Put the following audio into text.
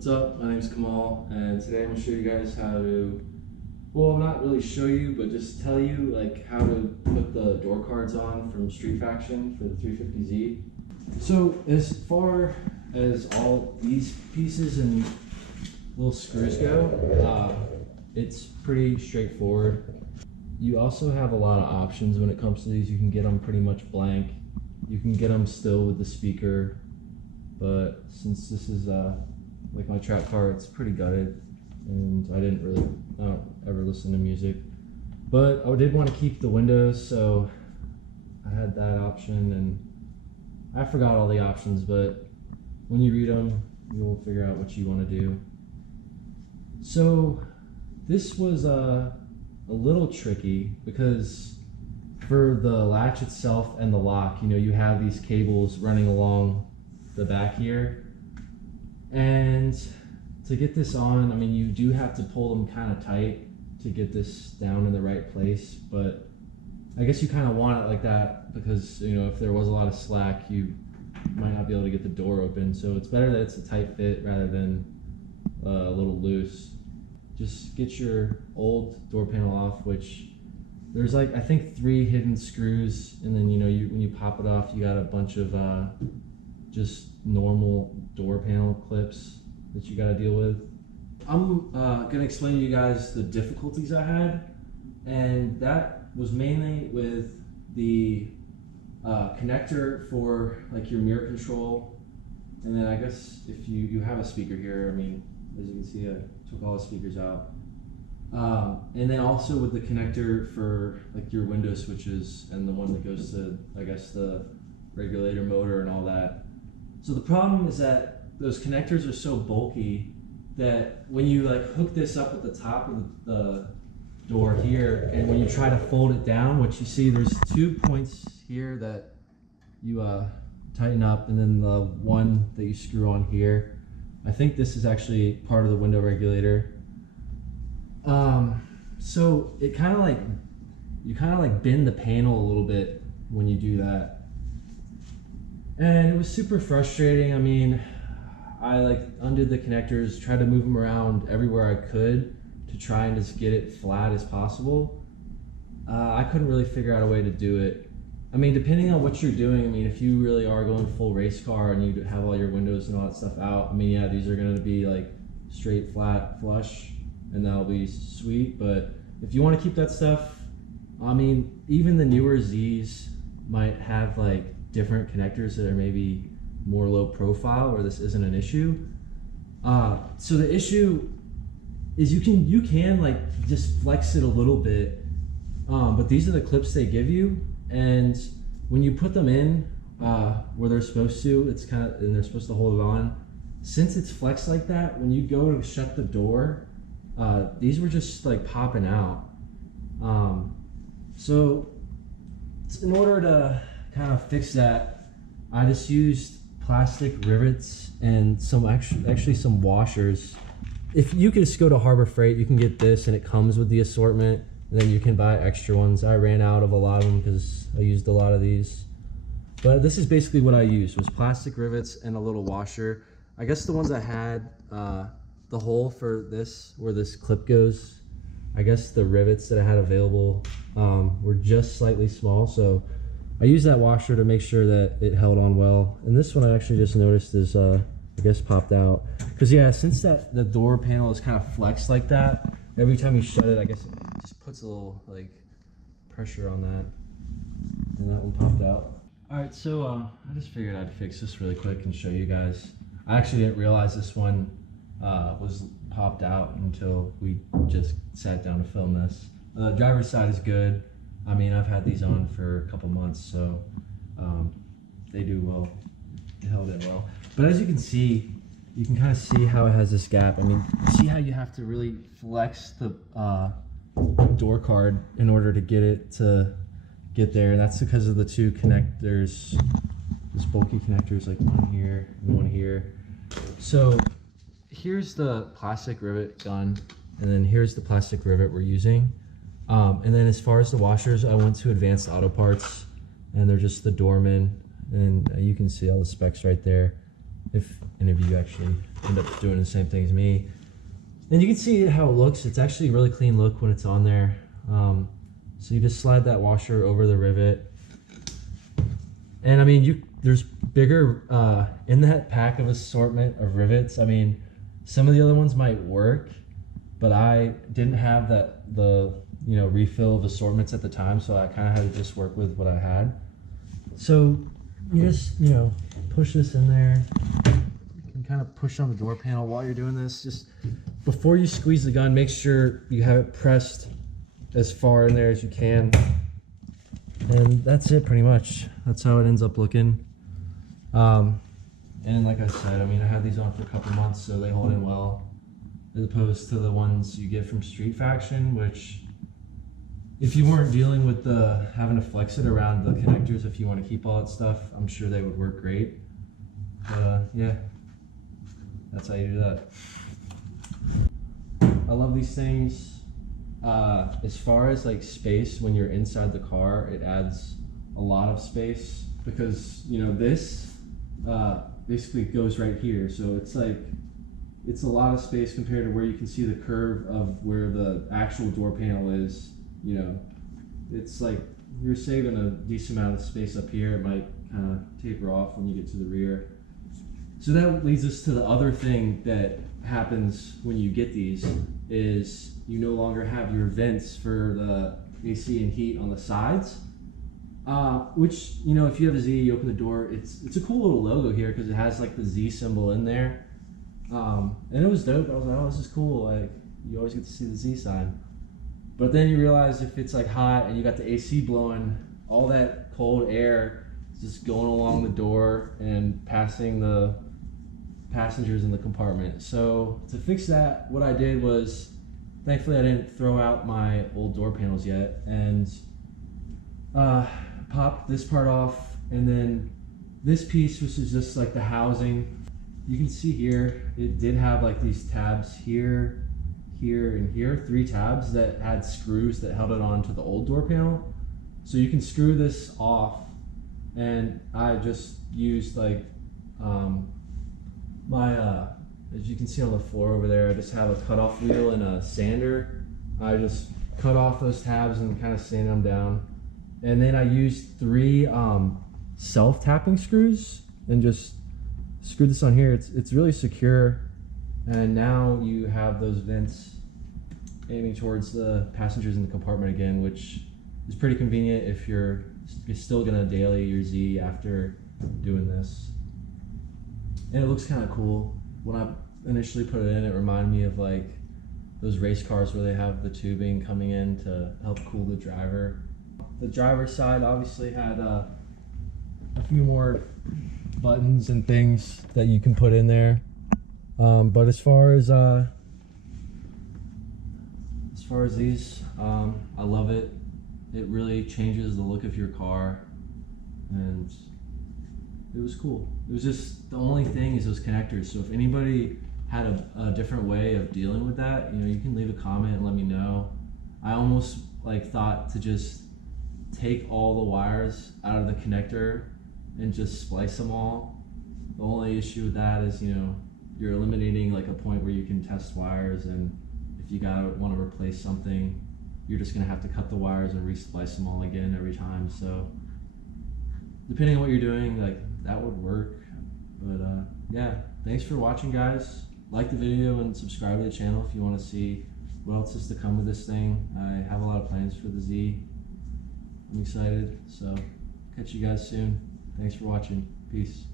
What's up? My name's Kamal, and today I'm going to show you guys how to, well, not really show you, but just tell you like how to put the door cards on from Street Faction for the 350Z. So as far as all these pieces and little screws go, it's pretty straightforward. You also have a lot of options when it comes to these. You can get them pretty much blank. You can get them still with the speaker, but since this is like my trap car, it's pretty gutted, and I don't ever listen to music. But I did want to keep the windows, so I had that option, and I forgot all the options, but when you read them, you'll figure out what you want to do. So this was a little tricky because for the latch itself and the lock, you know, you have these cables running along the back here. And to get this on, I mean, you do have to pull them kind of tight to get this down in the right place, but I guess you kind of want it like that because, you know, if there was a lot of slack, you might not be able to get the door open. So it's better that it's a tight fit rather than a little loose. Just get your old door panel off, which there's like, I think 3 hidden screws, and then, you know, when you pop it off, you got a bunch of just normal door panel clips that you got to deal with. I'm gonna explain to you guys the difficulties I had, and that was mainly with the connector for like your mirror control, and then I guess if you have a speaker here, I mean, as you can see, I took all the speakers out, and then also with the connector for like your window switches and the one that goes to, I guess, the regulator motor and all that. So the problem is that those connectors are so bulky that when you like hook this up at the top of the door here, and when you try to fold it down, what you see, there's 2 points here that you tighten up, and then the one that you screw on here. I think this is actually part of the window regulator. So it kind of like, you kind of like bend the panel a little bit when you do that. And it was super frustrating. I mean, I like undid the connectors, tried to move them around everywhere I could to try and just get it flat as possible. I couldn't really figure out a way to do it. I mean, depending on what you're doing, I mean, if you really are going full race car and you have all your windows and all that stuff out, I mean, yeah, these are going to be like straight, flat, flush, and that'll be sweet. But if you want to keep that stuff, I mean, even the newer Zs might have like different connectors that are maybe more low profile where this isn't an issue. So the issue is you can like just flex it a little bit, but these are the clips they give you, and when you put them in where they're supposed to, it's kind of, and they're supposed to hold it on. Since it's flexed like that, when you go to shut the door, these were just like popping out. So in order to kind of fix that, I just used plastic rivets and some actually some washers. If you could just go to Harbor Freight, you can get this, and it comes with the assortment, and then you can buy extra ones. I ran out of a lot of them because I used a lot of these, but this is basically what I used, was plastic rivets and a little washer. I guess the ones I had, the hole for this, where this clip goes, I guess the rivets that I had available were just slightly small, so I used that washer to make sure that it held on well. And this one I actually just noticed is, I guess, popped out. Because yeah, since the door panel is kind of flexed like that, every time you shut it, I guess it just puts a little like pressure on that. And that one popped out. All right, so I just figured I'd fix this really quick and show you guys. I actually didn't realize this one was popped out until we just sat down to film this. The driver's side is good. I mean, I've had these on for a couple months, so they do well. They held in well. But as you can see, you can kind of see how it has this gap. I mean, see how you have to really flex the door card in order to get it to get there. And that's because of the 2 connectors, this bulky connectors, like one here and one here. So here's the plastic rivet gun, and then here's the plastic rivet we're using. And then as far as the washers, I went to Advanced Auto Parts, and they're just the Dorman, and you can see all the specs right there. if any of you actually end up doing the same thing as me. And you can see how it looks. It's actually a really clean look when it's on there. So you just slide that washer over the rivet. And I mean, there's bigger, in that pack of assortment of rivets, I mean, some of the other ones might work, but I didn't have the refill of assortments at the time, so I kind of had to just work with what I had. So you just, push this in there. You can kind of push on the door panel while you're doing this. Just before you squeeze the gun, make sure you have it pressed as far in there as you can. And that's it pretty much. That's how it ends up looking. And like I said, I mean, I had these on for a couple months, so they hold in well, as opposed to the ones you get from Street Faction, which if you weren't dealing with having to flex it around the connectors, if you want to keep all that stuff, I'm sure they would work great. Yeah, that's how you do that. I love these things. As far as like space, when you're inside the car, it adds a lot of space because this basically goes right here. So it's a lot of space compared to where you can see the curve of where the actual door panel is. It's like you're saving a decent amount of space up here. It might kind of taper off when you get to the rear. So that leads us to the other thing that happens when you get these is you no longer have your vents for the AC and heat on the sides, which, if you have a Z, you open the door, it's a cool little logo here because it has like the Z symbol in there. And it was dope. I was like, oh, this is cool. Like, you always get to see the Z sign. But then you realize if it's like hot and you got the AC blowing, all that cold air is just going along the door and passing the passengers in the compartment. So to fix that, what I did was, thankfully I didn't throw out my old door panels yet, and popped this part off, and then this piece, which is just like the housing, you can see here, it did have like these tabs here, here, and here, 3 tabs that had screws that held it on to the old door panel. So you can screw this off, and I just used like as you can see on the floor over there, I just have a cutoff wheel and a sander. I just cut off those tabs and kind of sand them down. And then I used 3 self-tapping screws and just screwed this on here. It's really secure. And now you have those vents aiming towards the passengers in the compartment again, which is pretty convenient if you're still gonna daily your Z after doing this. And it looks kind of cool. When I initially put it in, it reminded me of like those race cars where they have the tubing coming in to help cool the driver. The driver's side obviously had a few more buttons and things that you can put in there. But as far as these, I love it. It really changes the look of your car, and it was cool. It was just, the only thing is those connectors. So if anybody had a different way of dealing with that, you can leave a comment and let me know. I almost thought to just take all the wires out of the connector and just splice them all. The only issue with that is, you're eliminating a point where you can test wires, and if you want to replace something, you're just gonna have to cut the wires and re-splice them all again every time. So depending on what you're doing, that would work. But yeah, thanks for watching, guys. Like the video and subscribe to the channel if you want to see what else is to come with this thing. I have a lot of plans for the Z. I'm excited, so catch you guys soon. Thanks for watching. Peace.